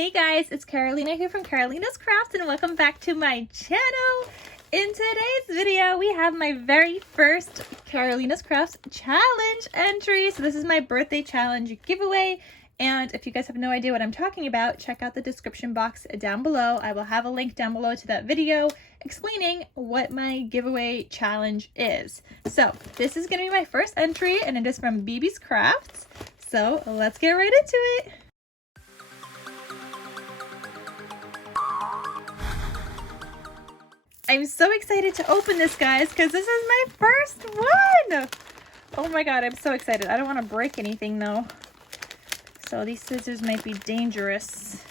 Hey guys, it's Carolina here from KarolinasKrafts and welcome back to my channel. In today's video, we have my very first KarolinasKrafts challenge entry. So this is my birthday challenge giveaway. And if you guys have no idea what I'm talking about, check out the description box down below. I will have a link down below to that video explaining what my giveaway challenge is. So this is gonna be my first entry and it is from BB's Crafts. So let's get right into it. I'm so excited to open this, guys, because this is my first one. Oh my god, I'm so excited. I don't want to break anything though. So these scissors might be dangerous.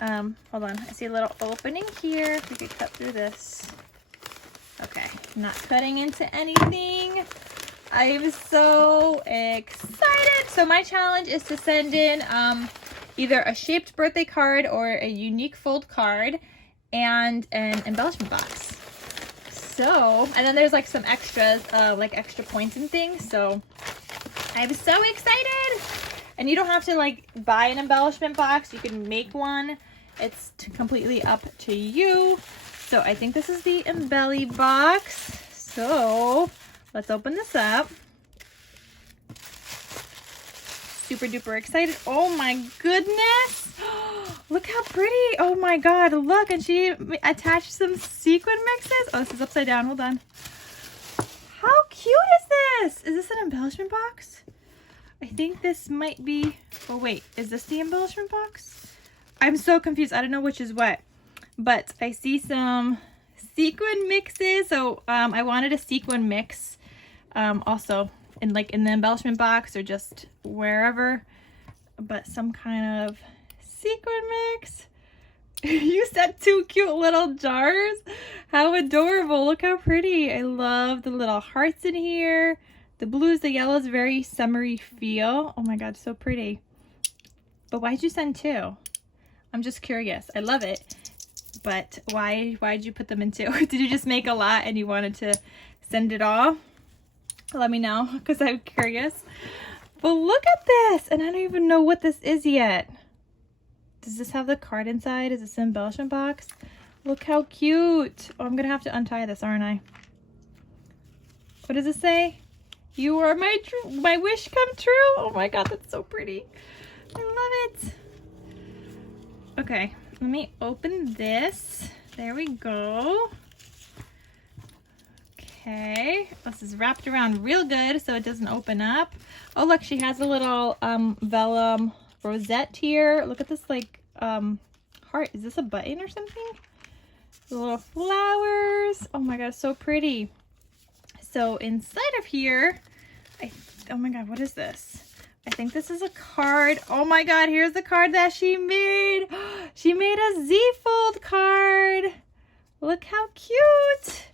Hold on. I see a little opening here. If we could cut through this. Okay, not cutting into anything. I'm so excited. So my challenge is to send in either a shaped birthday card or a unique fold card and an embellishment box. So, and then there's like some extras, like extra points and things. So I'm so excited. And you don't have to like buy an embellishment box. You can make one. It's completely up to you. So I think this is the embelly box. So let's open this up. Super duper excited. Oh my goodness. Look how pretty. Oh my god, look. And she attached some sequin mixes. Oh, this is upside down. Hold on. How cute is this? Is this an embellishment box? I think this might be... Oh wait, is this the embellishment box? I'm so confused. I don't know which is what. But I see some sequin mixes. So I wanted a sequin mix also in the embellishment box or just wherever. But some kind of sequin mix. You said 2 cute little jars. How adorable. Look how pretty. I love the little hearts in here. The blues, the yellows, very summery feel. Oh my god, so pretty. But why'd you send 2? I'm just curious. I love it. But why'd you put them in 2? Did you just make a lot and you wanted to send it all? Let me know because I'm curious. But look at this. And I don't even know what this is yet. Does this have the card inside? Is this an embellishment box? Look how cute. Oh, I'm going to have to untie this, aren't I? What does it say? You are my wish come true. Oh my god, that's so pretty. I love it. Okay, let me open this. There we go. Okay, this is wrapped around real good so it doesn't open up. Oh look, she has a little vellum rosette here. Look at this like heart. Is this a button or something? The little flowers. Oh my god, so pretty. So inside of here, oh my god, what is this? I think this is a card. Oh my god, here's the card that she made. She made a Z-fold card. Look how cute.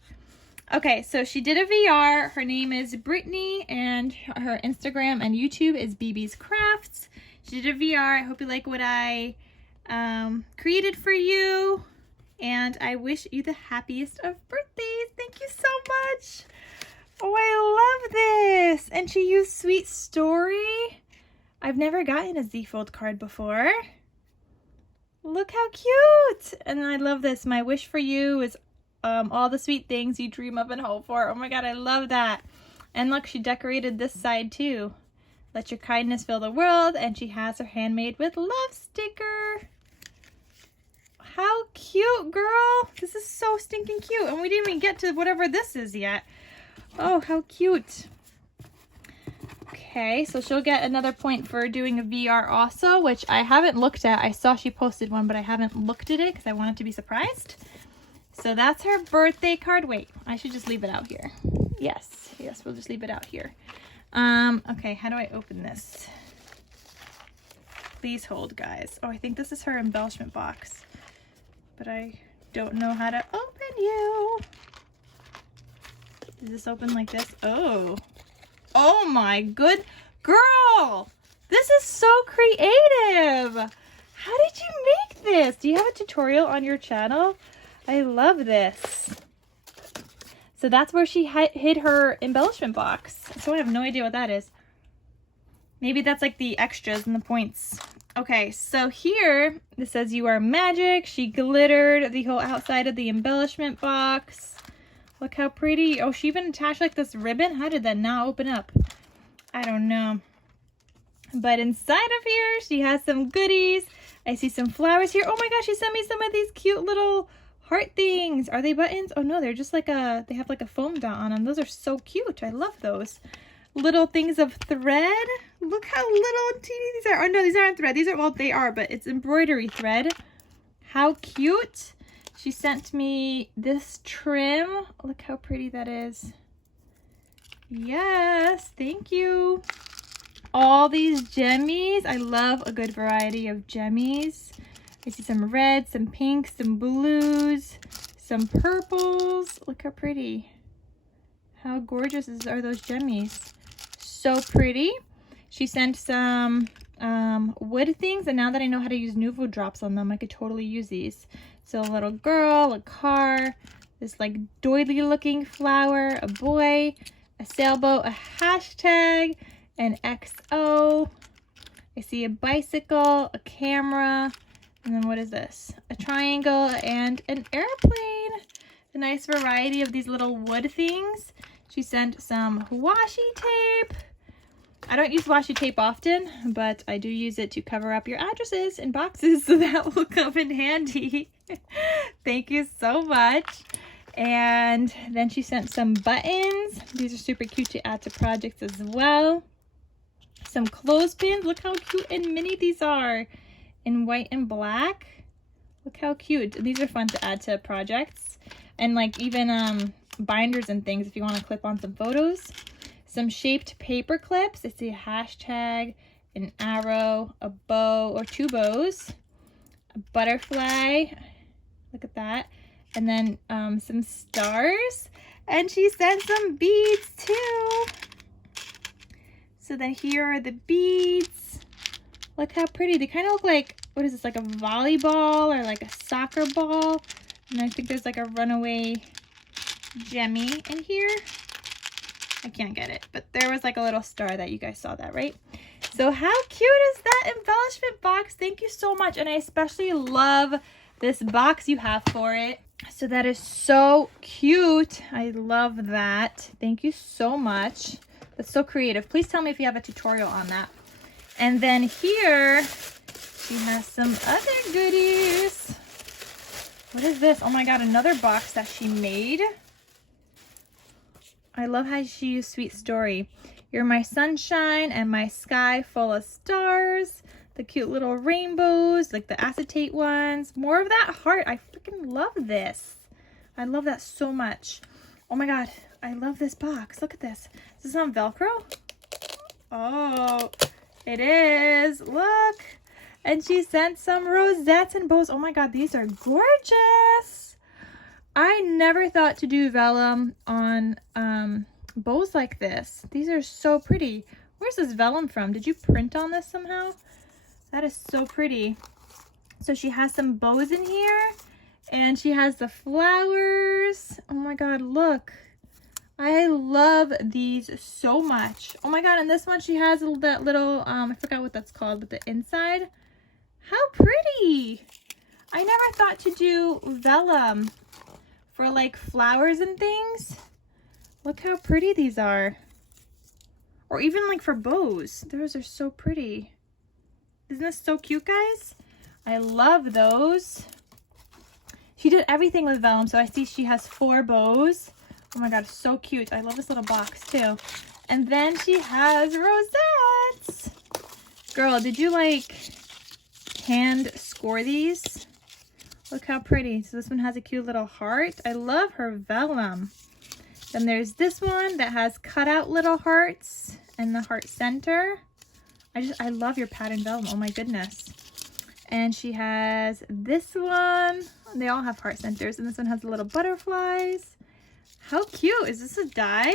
Okay, so she did a VR. Her name is Brittannee and her Instagram and YouTube is BB's Crafts. She did a VR. I hope you like what I created for you. And I wish you the happiest of birthdays. Thank you so much. Oh, I love this. And she used Sweet Story. I've never gotten a Z-fold card before. Look how cute. And I love this. My wish for you is all the sweet things you dream of and hope for. Oh my god, I love that. And look, she decorated this side too. Let your kindness fill the world. And she has her handmade with love sticker. How cute, girl. This is so stinking cute. And we didn't even get to whatever this is yet. Oh, how cute. Okay, so she'll get another point for doing a VR also, which I haven't looked at. I saw she posted one, but I haven't looked at it because I wanted to be surprised. So that's her birthday card. Wait, I should just leave it out here. Yes, we'll just leave it out here. Okay, how do I open this? Please hold, guys. Oh, I think this is her embellishment box, but I don't know how to open you. Does this open like this? Oh. Oh my good girl. This is so creative. How did you make this? Do you have a tutorial on your channel? I love this. So that's where she hid her embellishment box. So I have no idea what that is. Maybe that's like the extras and the points Okay, so here, this says you are magic. She glittered the whole outside of the embellishment box. Look how pretty. Oh, she even attached like this ribbon. How did that not open up? I don't know. But inside of here, she has some goodies. I see some flowers here. Oh my gosh, she sent me some of these cute little heart things. Are they buttons? Oh no, they're just like they have like a foam dot on them. Those are so cute. I love those. Little things of thread. Look how little and teeny these are. Oh no, these aren't thread. These are, well, they are, but it's embroidery thread. How cute. She sent me this trim. Look how pretty that is. Yes, thank you. All these gemmies. I love a good variety of gemmies. I see some reds, some pinks, some blues, some purples. Look how pretty. How gorgeous are those gemmies? So pretty. She sent some wood things, and now that I know how to use Nuvo drops on them, I could totally use these. So a little girl, a car, this like doily looking flower, a boy, a sailboat, a hashtag, an XO. I see a bicycle, a camera, and then what is this? A triangle and an airplane. A nice variety of these little wood things. She sent some washi tape. I don't use washi tape often, but I do use it to cover up your addresses in boxes, so that will come in handy. Thank you so much. And then she sent some buttons. These are super cute to add to projects as well. Some clothespins. Look how cute and mini these are in white and black. Look how cute. These are fun to add to projects, and like even binders and things if you want to clip on some photos. Some shaped paper clips. I see a hashtag, an arrow, a bow or two bows, a butterfly. Look at that. And then some stars. And she sent some beads too. So then here are the beads. Look how pretty. They kind of look like, what is this, like a volleyball or like a soccer ball. And I think there's like a runaway gemmy in here. I can't get it, but there was like a little star that you guys saw that, right? So how cute is that embellishment box? Thank you so much. And I especially love this box you have for it. So that is so cute. I love that. Thank you so much. That's so creative. Please tell me if you have a tutorial on that. And then here, she has some other goodies. What is this? Oh my God, another box that she made. I love how she used Sweet Story. You're my sunshine and my sky full of stars. The cute little rainbows, like the acetate ones. More of that heart. I freaking love this. I love that so much. Oh my God, I love this box. Look at this. Is this on Velcro? Oh, it is. Look. And she sent some rosettes and bows. Oh my God, these are gorgeous. I never thought to do vellum on bows like this. These are so pretty. Where's this vellum from? Did you print on this somehow? That is so pretty. So she has some bows in here, and she has the flowers. Oh my God, look. I love these so much. Oh my God, and this one she has that little, I forgot what that's called, but the inside. How pretty. I never thought to do vellum for like flowers and things. Look how pretty these are. Or even like for bows. Those are so pretty. Isn't this so cute, guys? I love those. She did everything with vellum. So I see she has 4 bows. Oh my God, so cute. I love this little box too. And then she has rosettes. Girl, did you like hand score these? Look how pretty. So this one has a cute little heart. I love her vellum. Then there's this one that has cut out little hearts and the heart center. I love your pattern vellum. Oh my goodness. And she has this one. They all have heart centers. And this one has the little butterflies. How cute. Is this a die?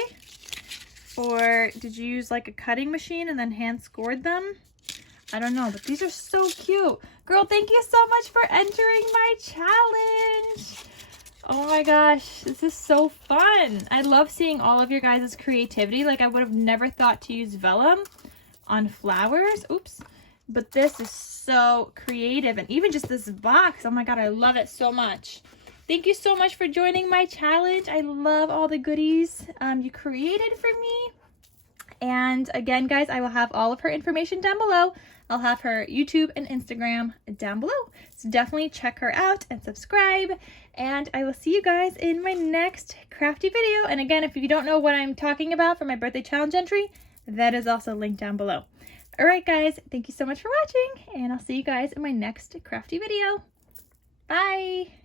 Or did you use like a cutting machine and then hand scored them? I don't know, but these are so cute. Girl, thank you so much for entering my challenge. Oh my gosh, this is so fun. I love seeing all of your guys' creativity. Like I would have never thought to use vellum on flowers. Oops. But this is so creative, and even just this box, oh my god, I love it so much. Thank you so much for joining my challenge. I love all the goodies you created for me. And again, guys, I will have all of her information down below. I'll have her YouTube and Instagram down below. So definitely check her out and subscribe. And I will see you guys in my next crafty video. And again, if you don't know what I'm talking about for my birthday challenge entry, that is also linked down below. All right, guys, thank you so much for watching, and I'll see you guys in my next crafty video. Bye.